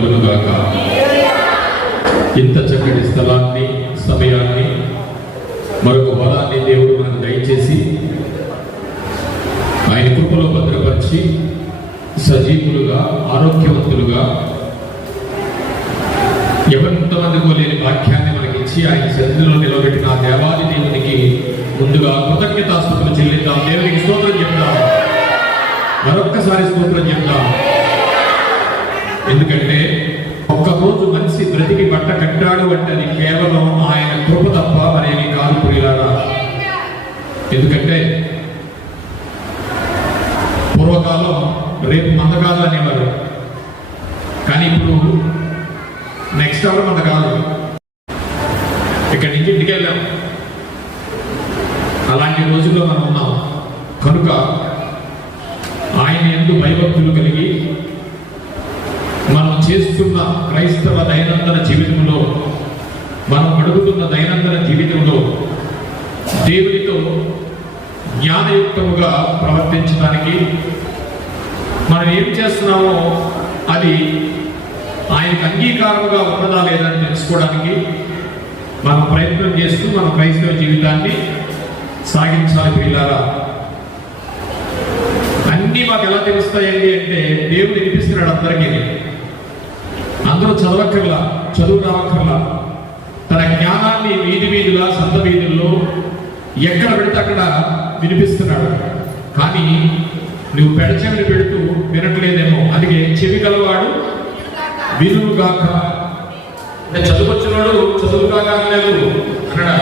కలుగునుగాక. ఇంత చక్కటి స్థలాన్ని, సమయాన్ని, మరొక వరాన్ని దేవుడు మనకు దయచేసి ఆయన కృపలో భద్రపరిచి సజీవులుగా, ఆరోగ్యవంతులుగా, ఎంతమందికో లేని వాక్యాన్ని మనకిచ్చి ఆయన సన్నిధిలో నిలబెట్టిన ఆ దేవాది దేవునికి ముందుగా కృతజ్ఞతాస్తుతులు చెల్లిద్దాం. దేవునికి స్తోత్రం చెప్తాం. మరొక్కసారి స్తోత్రం చెప్తాం. ఎందుకంటే ఒక్కరోజు మనిషి బ్రతికి బట్ట కట్టాడు అంటే అది కేవలం ఆయన కృప తప్ప మరేమి కాదు ప్రియులారా. ఎందుకంటే పూర్వకాలం రేపు మందకాలు అనేవారు, కానీ ఇప్పుడు నెక్స్ట్ అవర్ మంద కాదు. ఇక్కడి నుంచి ఇంటికి వెళ్ళాం. అలాంటి రోజుల్లో మనం ఉన్నాం. కనుక ఆయన యందు భయభక్తులు కలిగి మనం చేస్తున్న క్రైస్తవ దైనందిన జీవితంలో, మనం గడుపుతున్న దైనందిన జీవితంలో దేవునితో జ్ఞానయుక్తముగా ప్రవర్తించడానికి, మనం ఏం చేస్తున్నామో అది ఆయనకు అంగీకారముగా ఉన్నదా లేదని తెలుసుకోవడానికి మనం ప్రయత్నం చేస్తూ మన క్రైస్తవ జీవితాన్ని సాగించాలి పిల్లారా. అన్నీ మాకు ఎలా తెలుస్తాయండి అంటే దేవుడు వినిపిస్తున్నాడు అందరికీ. అందరూ చదవక్కర్లా, చదువు రావక్కర్లా. తన జ్ఞానాన్ని వీధి వీధులా, సంత వీధుల్లో ఎక్కడ పెడితే అక్కడ వినిపిస్తున్నాడు. కానీ నువ్వు పెడచెవిని పెడుతూ వినట్లేదేమో. అందుకే చెవి గలవాడు వినుగాక. అంటే చదువుకొచ్చినాడు చదువుగాక అనలేదు అన్నాడా?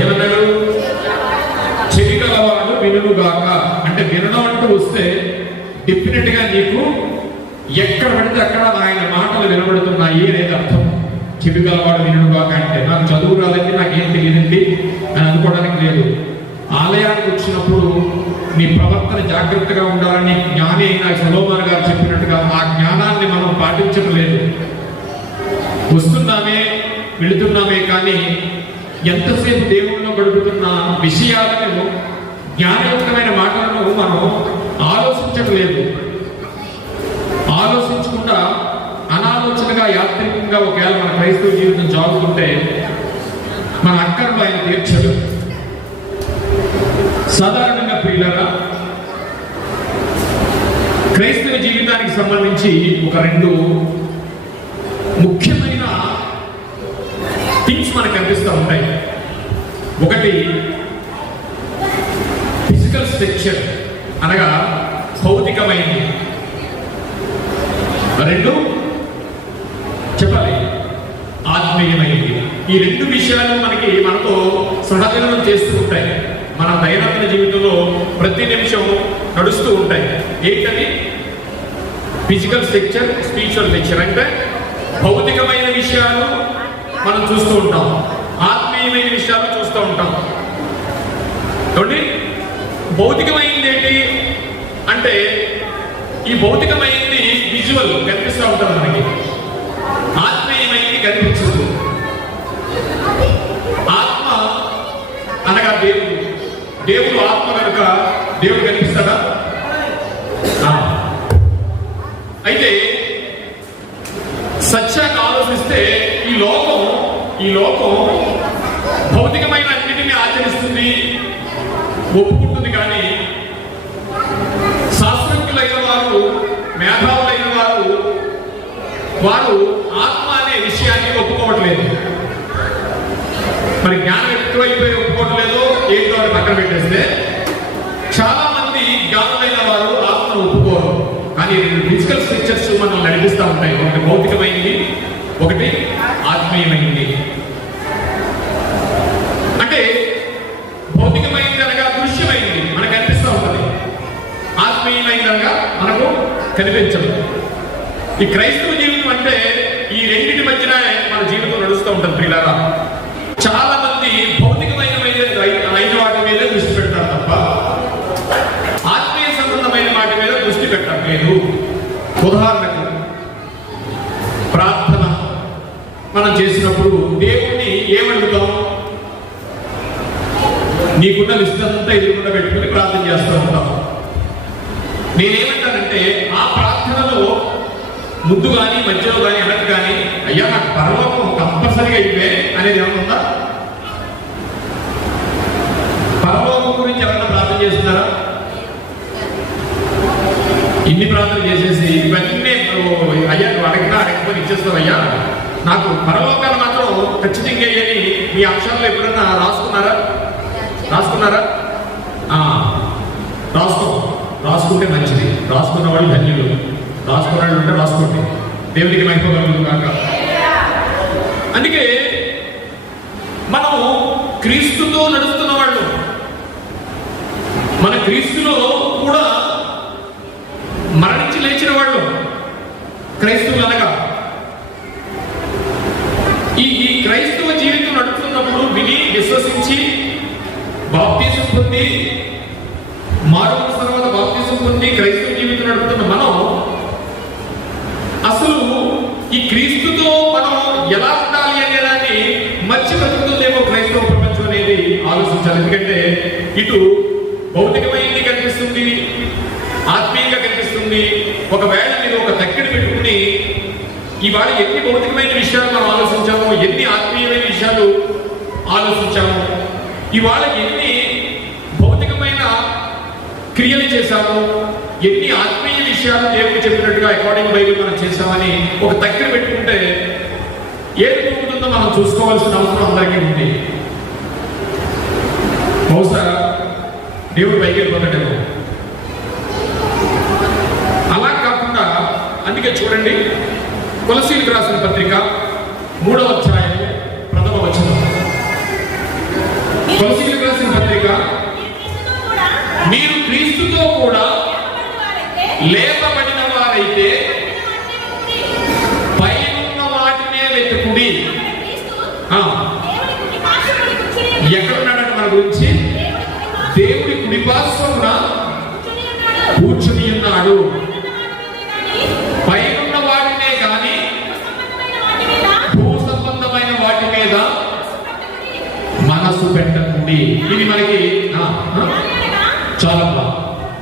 ఏమన్నాడు? చెవి గలవాడు వినుగాక. అంటే వినడం అంటూ వస్తే డెఫినెట్ గా నీకు ఎక్కడ పడితే అక్కడ ఆయన మాటలు వినబడుతున్నాయి అనేది అర్థం. చెవి గలవాడు వినుగాక అంటే నాకు చదువు రాదండి, నాకేం తెలియదండి అని అనుకోవడానికి లేదు. ఆలయానికి వచ్చినప్పుడు నీ ప్రవర్తన జాగ్రత్తగా ఉండాలని జ్ఞాని అయిన సొలొమోను గారు చెప్పినట్టుగా ఆ జ్ఞానాన్ని మనం పాటించడం లేదు. వస్తున్నామే, వెళుతున్నామే, కానీ ఎంతసేపు దేవుణ్ణి గడుపుతున్న విషయాలను, జ్ఞానయుక్తమైన మాటలను మనం ఆలోచించడం లేదు. ఆలోచించకుండా అనాలోచనగా, యాత్రికంగా ఒకవేళ మన క్రైస్తవ జీవితం సాగుతుంటే మన అక్కర్లు ఆయన తీర్చడు. సాధారణంగా ప్రియులారా, క్రైస్తవ జీవితానికి సంబంధించి ఒక రెండు ముఖ్యమైన థింగ్స్ మనకు కనిపిస్తూ ఉంటాయి. ఒకటి ఫిజికల్ స్ట్రక్చర్, అనగా భౌతికమైనది. రెండు చెప్పాలి, ఆత్మీయమైనది. ఈ రెండు విషయాలు మనతో సహజనం చేస్తూ ఉంటాయి. మన దైనందిన జీవితంలో ప్రతి నిమిషం నడుస్తూ ఉంటాయి. ఏంటది? Physical structure, spiritual structure. అంటే భౌతికమైన విషయాలు మనం చూస్తూ ఉంటాం, ఆత్మీయమైన విషయాలు చూస్తూ ఉంటాం. కాబట్టి భౌతికమైనది ఏంటి అంటే, ఈ భౌతికమైనది విజువల్ కనిపిస్తూ ఉంటుంది మనకి, ఆత్మీయమైనది కనిపించదు. ఆత్మ అనగా దేవుడు ఆత్మ కనుక దేవుడు కనిపిస్తాడా? అయితే సత్యాన్ని ఆలోచిస్తే ఈ లోకం భౌతికమైన అన్నిటిని ఆచరిస్తుంది, ఒప్పుకుంటుంది. కానీ శాస్త్రజ్ఞులైన వారు, మేధావులైన వారు ఆత్మ అనే విషయాన్ని ఒప్పుకోవట్లేదు. మరి జ్ఞానం ఎక్కువైపోయి ఒప్పుకోవట్లేదు, ఏంటో అని పక్కన పెట్టేస్తే చాలా మంది జ్ఞానులైన వారు ఆత్మను ఒప్పుకోరు. కానీ రెండు ఫిజికల్ స్ట్రక్చర్స్ మనం నడిపిస్తూ ఉంటాయి. ఒకటి భౌతికమైనది, ఒకటి ఆత్మీయమైనది. అంటే భౌతికమైనది అనగా దృశ్యమైనది మనకు కనిపిస్తూ ఉంటుంది, ఆత్మీయమైనది అనగా మనకు కనిపించదు. ఈ క్రైస్తవ జీవితం అంటే ఈ రెండింటి మధ్యన మన జీవితం నడుస్తూ ఉంటుంది ప్రియులారా. చాలా మంది భౌతికమైన వాటి మీద దృష్టి పెడతారు తప్ప ఆత్మీయ సంబంధమైన వాటి మీద దృష్టి పెట్టట్లేదు. ఉదాహరణకు ప్రార్థన మనం చేసినప్పుడు దేవుణ్ణి ఏమడుగుతాం? నీకున్న లిస్ట్ అంతా ఎదురుకుండా పెట్టుకుని ప్రార్థన చేస్తూ ఉంటాం. నేనేమంటానంటే ఆ ప్రార్థనలో ముందు కానీ మధ్యలో కానీ వెనక్కి కానీ అయ్యా నాకు పరలోకం కంపల్సరీగా ఇవే అనేది ఏమైనా ఉందా? పరలోకం గురించి ఎవరైనా ప్రార్థన చేస్తున్నారా? ఇన్ని ప్రార్థన చేసేసి ఇవన్నీ అయ్యా నువ్వు అడగకపోతే ఇచ్చేస్తావయ్యా, నాకు పరలోకాన్ని మాత్రం ఖచ్చితంగా అని మీ అంశాల్లో ఎప్పుడన్నా రాసుకున్నారా? రాసుకుంటే మంచిది. రాసుకున్న వాళ్ళు ధన్యులు. రాసుకున్న వాళ్ళు ఉంటే రాసుకోండి. దేవుడికి మైపోగలదు కాక. అందుకే మనం క్రీస్తుతో నడుస్తున్న వాళ్ళు, మన క్రీస్తులో కూడా మరణించి లేచిన వాళ్ళు క్రైస్తవులు అనగా ఈ క్రైస్తవ జీవితం నడుపుతున్నప్పుడు విని విశ్వసించి బాప్తిజం పొంది మానవ తర్వాత బాప్తిజం పొంది క్రైస్తవ జీవితం నడుపుతున్న మనం అసలు ఈ క్రీస్తుతో మనం ఎలా ఉండాలి అనేదాన్ని మర్చిపోతుందేమో క్రైస్తవ ప్రపంచం అనేది ఆలోచించాలి. ఎందుకంటే ఇటు భౌతికమైనది కనిపిస్తుంది, ఆత్మీయంగా కనిపిస్తుంది. ఒకవేళ మీరు ఒక తక్కిడి పెట్టుకుని ఇవాళ ఎన్ని భౌతికమైన విషయాలు మనం ఆలోచించాము, ఎన్ని ఆత్మీయమైన విషయాలు ఆలోచించాము, ఇవాళ ఎన్ని భౌతికమైన క్రియలు చేశాము, ఎన్ని ఆత్మీయ విషయాలు దేవుడికి చెప్పినట్టుగా అకార్డింగ్ బైబిల్ మనం చేశామని ఒక తక్కిడి పెట్టుకుంటే ఏది తగ్గుతుందో మనం చూసుకోవాల్సిన అవసరం అందరికీ ఉంది. బహుశా దేవుడు పైకి వెళ్ళిపోతాడేమో. అలా కాకుండా అందుకే చూడండి, కొలసీలకు రాసిన పత్రిక 3వ అధ్యాయం 1వ వచనం. కొలసీలకు రాసిన పత్రిక, మీరు క్రీస్తుతో కూడా లేపబడిన వారైతే పైనున్న వాటినే వెతుకుడి. ఎక్కడున్నాడంటే మన గురించి దేవుడి కుడిపార్శ్వమున కూర్చుని ఉన్నాడు. పైనున్న వాటినే కానీ భూ సంబంధమైన వాటి మీద మనసు పెట్టకుండి. ఇది మనకి చాలా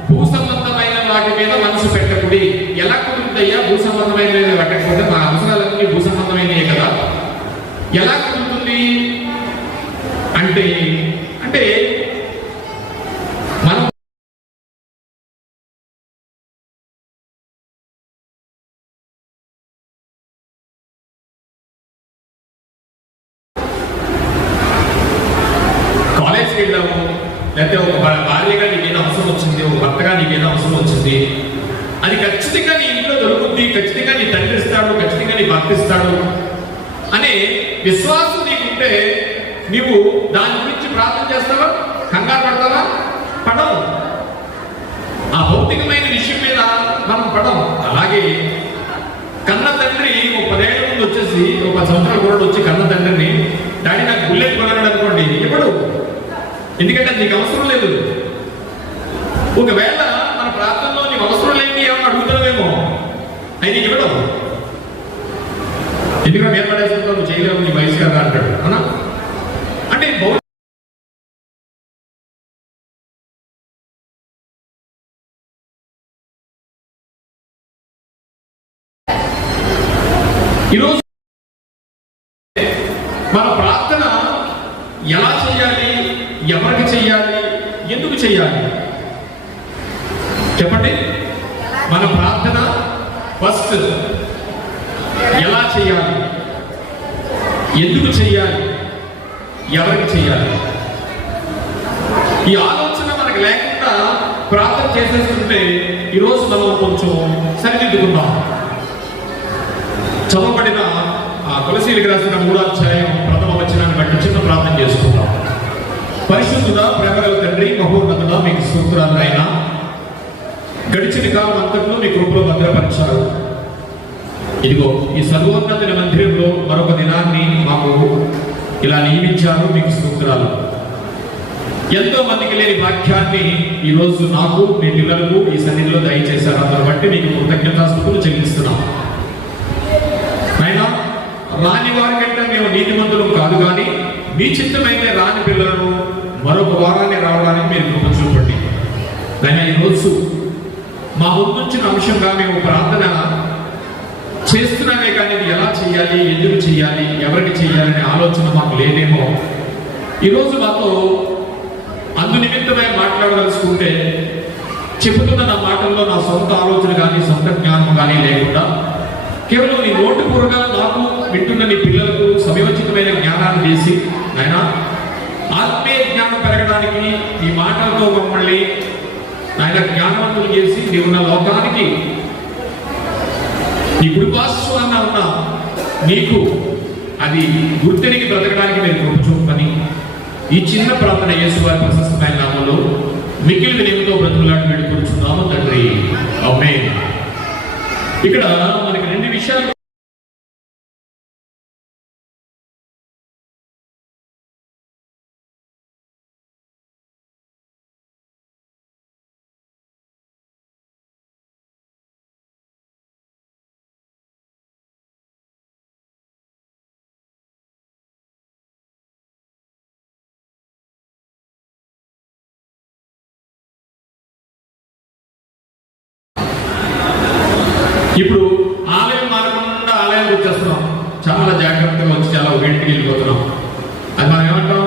భూ సంబంధమైన వాటి మీద మనసు పెట్టకుడి. ఎలా కుదురుతుందయ్యా భూ సంబంధమైన పెట్టకపోతే? మా అవసరాలన్నీ భూ సంబంధమైనవి కదా. ఎలా కుదురుతుంది అంటే మనం కాలేజ్కి వెళ్ళాము, లేకపోతే ఒక భార్యగా నీకేదో అవసరం వచ్చింది, ఒక భర్తగా నీకేదో అవసరం వచ్చింది, అది ఖచ్చితంగా నీ ఇంట్లో దొరుకుతుంది, ఖచ్చితంగా నీ తండ్రి ఇస్తాడు, ఖచ్చితంగా నీ భర్త ఇస్తాడు అనే విశ్వాసం నీకుంటే నీవు దాని గురించి ప్రార్థన చేస్తావా? కంగారు పడతావా? పడవు. ఆ భౌతికమైన విషయం మీద మనం పడవు. అలాగే కన్న తండ్రి ఒక 10 ఏళ్ల ముందు వచ్చేసి, ఒక 10 సంవత్సరాల కూడా వచ్చి కన్న తండ్రిని, డాడీ నాకు బుల్లెట్ కొనడు అనుకోండి, ఇప్పుడు ఎందుకంటే నీకు అవసరం లేదు. ఒకవేళ మన ప్రార్థనలో నీకు అవసరం లేని ఏమన్నా అడుగుతావేమో, అది నీకు ఇవ్వడం. ఎందుకంటే నేను పడేస్తుంటావు, నువ్వు చేయలేవు, నీ వయసు కదా అంటాడు. అవునా? అంటే ఈరోజు మన ప్రార్థన ఎలా చేయాలి, ఎవరికి చేయాలి, ఎందుకు చేయాలి చెప్పండి? మన ప్రార్థన ఫస్ట్ ఎలా చేయాలి, ఎందుకు చేయాలి, ఎవరికి చేయాలి? ఈ ఆలోచన మనకు లేకుండా ప్రార్థన చేసేస్తుంటే ఈరోజు మనం కొంచెం సరిదిద్దుకుందాం. చదవబడిన కొలసీలకు రాసిన 3వ అధ్యాయం 1వ వచనాన్ని బట్టి చిన్న ప్రార్థన చేసుకుందాం. పరిశుద్ధుడా, ప్రేమగల తండ్రి, మహోన్నతుడా, మీకు స్తోత్రాలు నాయనా. గడిచిన కాలం అంతట్లో మీ కృపలో భద్రపరిచారు. ఇదిగో ఈ సర్వోన్నతుని మందిరంలో మరొక దినాన్ని మాకు ఇలా నియమించారు, మీకు స్తోత్రాలు. ఎంతో మందికి లేని వాక్యాన్ని ఈరోజు నాకు, మీ పిల్లలకు ఈ సన్నిధిలో దయచేశారు. అందరూ బట్టి మీకు కృతజ్ఞతాస్తుతులు చెల్లిస్తున్నాం. అయినా రాని వారి కంటే మేము నీతిమంతులు కాదు, కానీ మీ చిత్తమైతే రాని పిల్లలను మరొక వారాన్ని రావడానికి మీరు కృప చూపండి. అయినా ఈరోజు మా ముందుంచిన అంశంగా మేము ప్రార్థన చేస్తున్నామే కానీ ఇది ఎలా చేయాలి, ఎందుకు చేయాలి, ఎవరికి చేయాలనే ఆలోచన మాకు లేదేమో. ఈరోజు మాతో అందు నిమిత్తమై మాట్లాడదలుచుకుంటే చెబుతున్న నా మాటల్లో నా సొంత ఆలోచన కానీ సొంత జ్ఞానం కానీ లేకుండా కేవలం నీ నోటి పూర్వగా నాకు వింటున్న నీ పిల్లలకు సమయోచితమైన జ్ఞానాన్ని చేసి ఆయన ఆత్మీయ జ్ఞానం పెరగడానికి ఈ మాటలతో మమ్మల్ని ఆయన జ్ఞానవంతులు చేసి నీవున్న లోకానికి నీ కుడిపార్శ్వాన ఉన్న నీకు అది గుర్తెరిగి బ్రతకడానికి మీరు కృప చూపని ఈ చిన్న ప్రార్థన యేసువారి ప్రశస్తమైన నామములో మిగిలిన వినయంతో బ్రతుకులాంటి వేడుకొంచున్నాము తండ్రి, ఆమేన్. ఇక్కడ మనకి రెండు విషయాలు ఇప్పుడు ఆలయం మారకుండా ఆలయానికి వచ్చేస్తున్నాం, చాలా జాగ్రత్తగా వచ్చి చాలా ఒకటికి వెళ్ళిపోతున్నాం. అది మనం ఏమంటాం?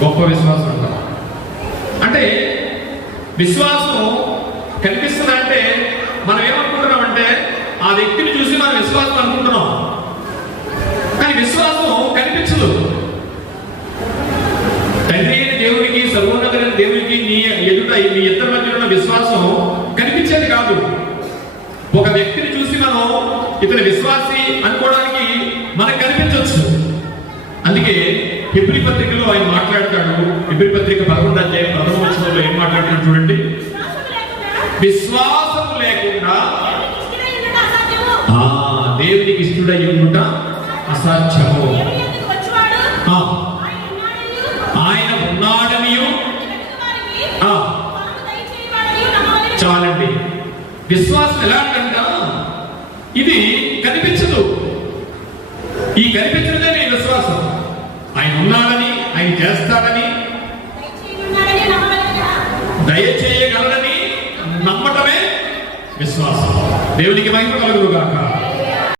గొప్ప విశ్వాసం అంటాం. అంటే విశ్వాసం కనిపిస్తుందంటే మనం ఏమనుకుంటున్నాం అంటే ఆ వ్యక్తిని చూసి మనం విశ్వాసం అనుకుంటున్నాం, కానీ విశ్వాసం కనిపించదు. తండ్రి అయిన దేవుడికి, సర్వోన్నతుడైన దేవుడికి నీ ఎదుట నీ ఇద్దరి మధ్య ఉన్న విశ్వాసం కనిపించేది కాదు. ఒక వ్యక్తిని చూసి మనం ఇతని విశ్వాసి అనుకోవడానికి మనకు కనిపించవచ్చు. అందుకే హెబ్రీ పత్రికలో ఆయన మాట్లాడతాడు. హెబ్రీ పత్రిక 11వ అధ్యాయం 1వ వచనంలో ఏం మాట్లాడుతున్నాడు చూడండి. విశ్వాసం లేకుండా దేవునికి ఇష్టడై ఉండుట అసాధ్యము. ఆయన ఉన్నాడనియు చాలండి. విశ్వాసం ఎలాంటంట? ఇది కనిపించదు. ఈ కనిపించడమే నీ విశ్వాసం. ఆయన ఉన్నాడని, ఆయన చేస్తాడని, దయచేయగలడని నమ్మటమే విశ్వాసం. దేవునికి మహిమ కలుగును గాక.